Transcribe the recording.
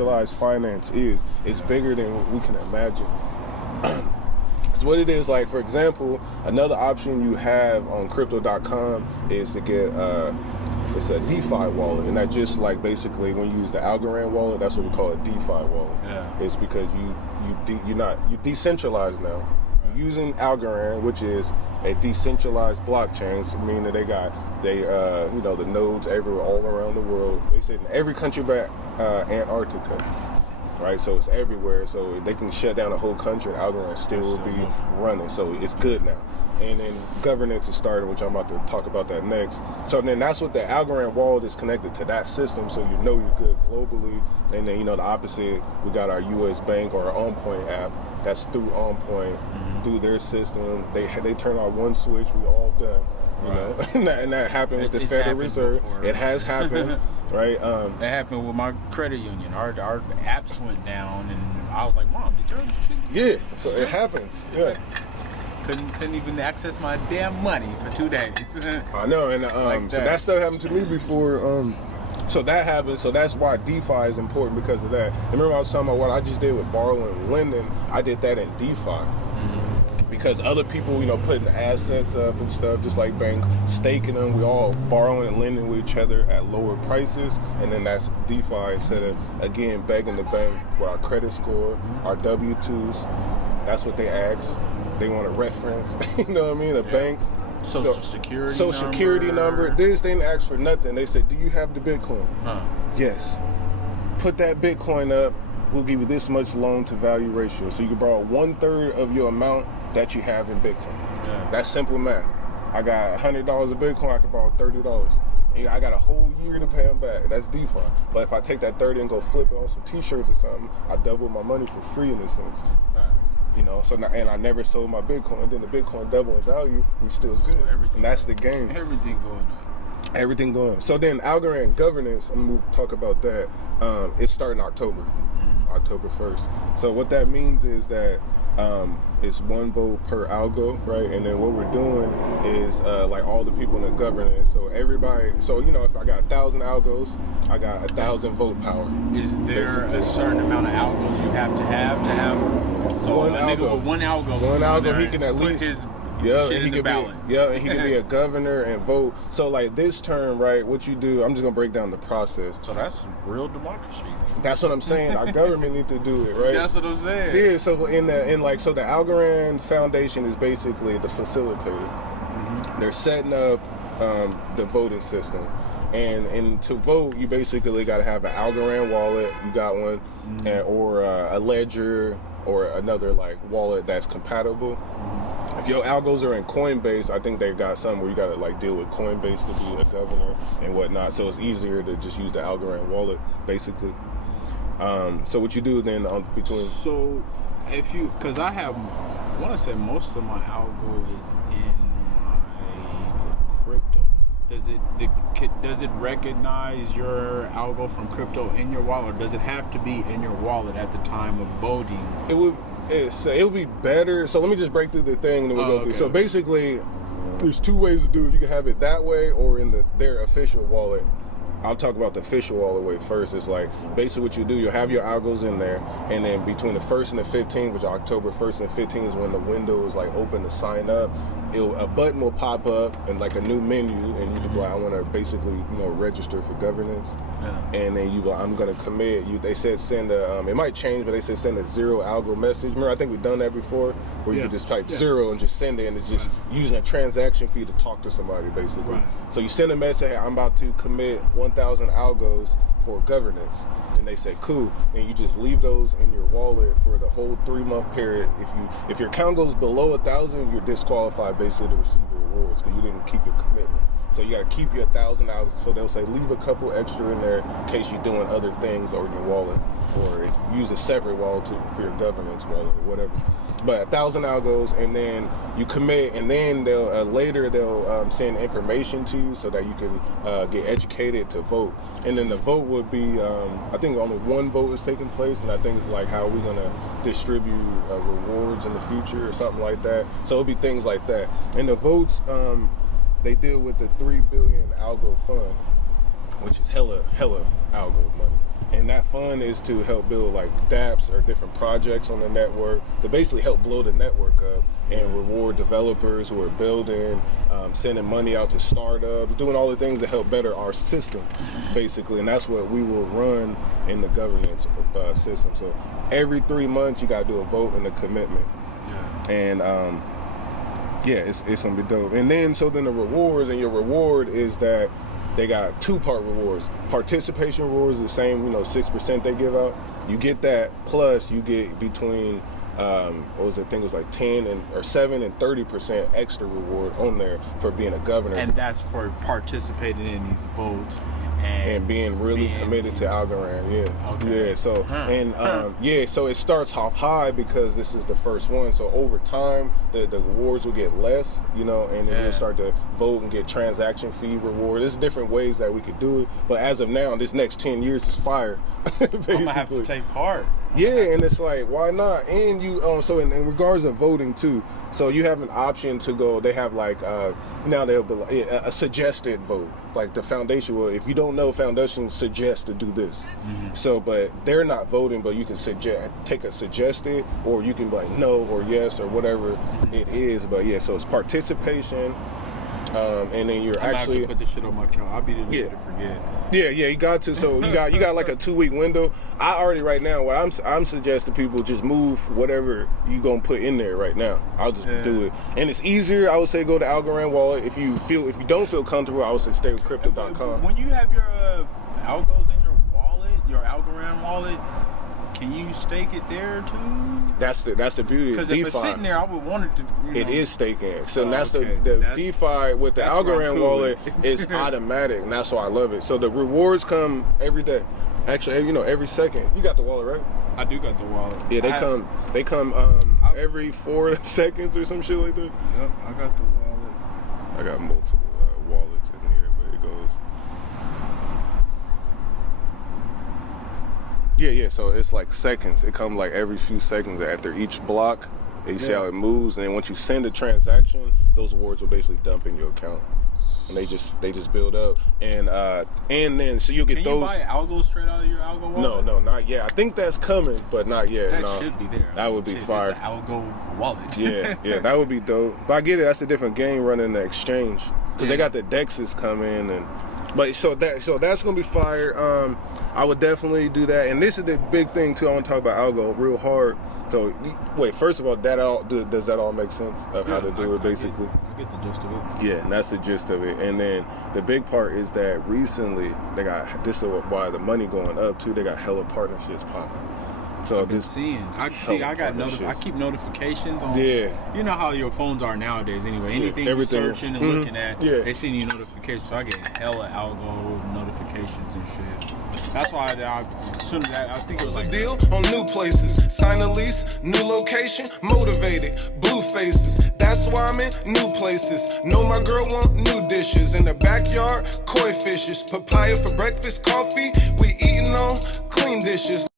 decentralized finance is. It's bigger than what we can imagine. So what it is, like, for example, another option you have on crypto.com is to get it's a DeFi wallet, and that just like basically when you use the Algorand wallet, that's what we call a DeFi wallet. Yeah. It's because you decentralized now. You're using Algorand, which is a decentralized blockchain, so meaning that the nodes everywhere all around the world. They say in every country but Antarctica. Right, so it's everywhere. So they can shut down a whole country, and Algorand still will be running. So it's good now. And then governance is starting, which I'm about to talk about that next. So then that's what the Algorand wallet is connected to that system, so you know you're good globally. And then the opposite, we got our U.S. Bank or our OnPoint app. That's through OnPoint, through their system. They turn on one switch, we all done. You know, and that happened with the Federal Reserve. Before. It has happened, right? It happened with my credit union. Our apps went down, and I was like, "Mom, did your shit?" Yeah, so it happens. Yeah, couldn't even access my damn money for 2 days. I know, and so that stuff happened to me before. So that happened. So that's why DeFi is important because of that. And remember, I was talking about what I just did with borrowing and lending. I did that in DeFi. Because other people, putting assets up and stuff, just like banks, staking them, we all borrowing and lending with each other at lower prices, and then that's DeFi instead of, again, begging the bank with our credit score, our W-2s. That's what they ask. They want a reference, you know what I mean? A bank. Social security number. They didn't ask for nothing. They said, do you have the Bitcoin? Yes. Put that Bitcoin up. We'll give you this much loan to value ratio. So you can borrow 1/3 of your amount that you have in Bitcoin. Yeah. That's simple math. I got $100 of Bitcoin, I can borrow $30. And I got a whole year to pay them back. That's DeFi. But if I take that 30 and go flip it on some t-shirts or something, I double my money for free in this sense. So now, and I never sold my Bitcoin. Then the Bitcoin double in value, we still good. And that's the game. Everything going on. So then Algorand Governance, I'm going to talk about that. It's starting October 1st. So what that means is that it's one vote per algo, right? And then what we're doing is like all the people in the governance. So everybody, if I got 1,000 algos, I got 1,000 vote power. Is there a certain amount of algos you have to have? So one nigga with one algo, he can at least his shit in the ballot. And he can be a governor and vote. So like this term, right, what you do, I'm just gonna break down the process. So that's real democracy. That's what I'm saying. Our government need to do it, right? That's what I'm saying. Yeah, so the Algorand Foundation is basically the facilitator. They're setting up the voting system. And to vote, you basically got to have an Algorand wallet. You got one, or a ledger, or another like wallet that's compatible. If your algos are in Coinbase, I think they got something where you got to like deal with Coinbase to be a governor and whatnot. So it's easier to just use the Algorand wallet, basically. So what you do then between... So because I want to say most of my algo is in my crypto. Does it recognize your algo from crypto in your wallet, or does it have to be in your wallet at the time of voting? It would be better. So let me just break through the thing and then we'll go through. So basically, there's two ways to do it. You can have it that way or in their official wallet. I'll talk about the official wallet way first. It's like basically what you do, you'll have your algos in there, and then between the 1st and the 15th, which October 1st and 15th is when the window is like open to sign up. A button will pop up and like a new menu, and you can be like, I want to basically register for governance, and then you go, I'm gonna commit. They said send a it might change, but they said send a 0 algo message. Remember, I think we've done that before, where you can just type 0 and just send it, and it's just using a transaction fee to talk to somebody basically. So you send a message, hey, I'm about to commit 1,000 algos for governance, and they say cool, and you just leave those in your wallet for the whole 3-month period. If your account goes below 1,000, you're disqualified basically to receive your rewards because you didn't keep your commitment. So you got to keep your 1,000 algos. So they'll say leave a couple extra in there in case you're doing other things or in your wallet, or if you use a separate wallet for your governance wallet or whatever. But 1,000 algos, and then you commit, and then they'll later send information to you so that you can get educated to vote. And then the vote would be, I think only one vote is taking place, and I think it's like how we're gonna distribute rewards in the future or something like that. So it'll be things like that. And the votes, they deal with the 3 billion algo fund. which is hella algo money. And that fund is to help build like dApps or different projects on the network to basically help blow the network up and reward developers who are building, sending money out to startups, doing all the things that help better our system, basically. And that's what we will run in the governance system. So every 3 months, you got to do a vote and a commitment. And it's going to be dope. And then the rewards, and your reward is that they got 2-part rewards. Participation rewards, the same, 6% they give out. You get that, plus you get between, 10 or 7 and 30% extra reward on there for being a governor. And that's for participating in these votes. And being really committed to Algorand, Okay. So so it starts off high because this is the first one. So over time, the rewards will get less, and then we'll start to vote and get transaction fee reward. There's different ways that we could do it, but as of now, this next 10 years is fire. I'm gonna have to take part. And it's like, why not? And you, so in regards of voting too, so you have an option to go. They have like now they'll be like a suggested vote. Like the foundation will, if you don't know, foundation suggests to do this. So, but they're not voting, but you can take a suggested, or you can be like no or yes or whatever it is. But so it's participation. And then you're I'm actually have to put this shit on my account. I'll be the nigga to forget. You got to. So you got like a 2-week window. I already right now. What I'm suggesting people just move whatever you gonna put in there right now. I'll just do it, and it's easier. I would say go to Algorand Wallet. If you don't feel comfortable, I would say stay with crypto.com. When you have your algos in your wallet, your Algorand wallet, can you stake it there too? That's the beauty of DeFi. Because if it's sitting there, I would want it to. It is staking. So that's the DeFi with the Algorand wallet is automatic, and that's why I love it. So the rewards come every day. Actually, every second. You got the wallet, right? I do got the wallet. Yeah, they come every 4 seconds or some shit like that. Yep, I got the wallet. I got multiple wallets in here, but it goes. Yeah. So it's like seconds. It comes like every few seconds after each block. And you see how it moves, and then once you send a transaction, those rewards will basically dump in your account, and they just build up, and then so you'll get those. Can you buy algo straight out of your algo wallet? No, not yet. I think that's coming, but not yet. That should be there. That would be fire. It's an algo wallet. yeah, that would be dope. But I get it. That's a different game running the exchange because they got the DEXs coming and. But so that's gonna be fire. I would definitely do that, and this is the big thing too. I want to talk about algo real hard. So wait, first of all, does that all make sense of how to do it? Basically, I get the gist of it. Yeah, and that's the gist of it. And then the big part is that recently they got this is why the money going up too. They got hella partnerships popping. So I keep notifications on. Yeah. You know how your phones are nowadays. Anyway, anything you're searching and looking at, they send you notifications. So I get hella algo notifications and shit. That's why I think it was like a deal on new places. Sign a lease, new location, motivated, blue faces. That's why I'm in new places. Know my girl want new dishes in the backyard. Koi fishes, papaya for breakfast, coffee. We eating on clean dishes.